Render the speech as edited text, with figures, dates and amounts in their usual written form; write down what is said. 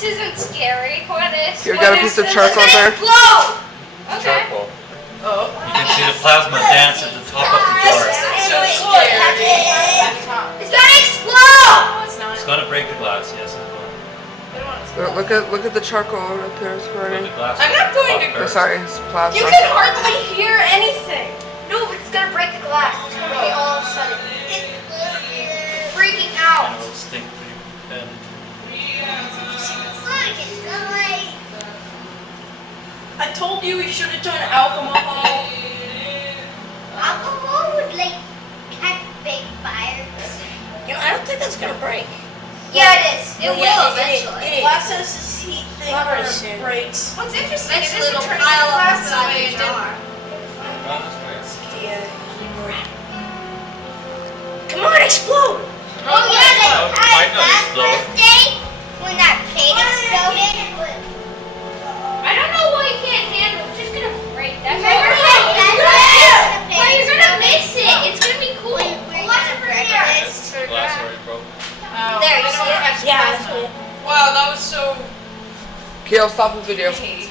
this isn't scary. What is? You got a piece of charcoal there? Explode! Okay. Charcoal. Oh. You can see the plasma dance at the top of the jar. So scary. It's gonna explode! No, it's not. It's going to break the glass, yes it will. Look at the charcoal up there. It's But burning. the glass I'm not going to- Oh, sorry, it's plasma. You can hardly hear anything. No, but it's gonna break the glass. It's gonna be all of a sudden. Freaking out. and it will stink pretty bad. I told you we should have done alcohol. Alcohol would like catch big fires. You know, I don't think that's gonna break. Yeah, it is. It will Yeah, eventually. It is. Glass has this heat thing Not where very it soon. breaks. What's interesting Next is little it turns pile the up glass inside the way the it did. jar. Well, that's great. Yeah. Come on, explode! Oh yeah, Well, like it might not last explode. birthday when that plate exploded. I don't know why you can't handle it. It's just gonna break. That's all. Remember Well, when you're gonna mix it. It's gonna be cool. We're Watch gonna over break here. this. The glass already broke. There, you see it? Yeah, that's it. Wow, that was so. Okay, I'll stop the video. Hey.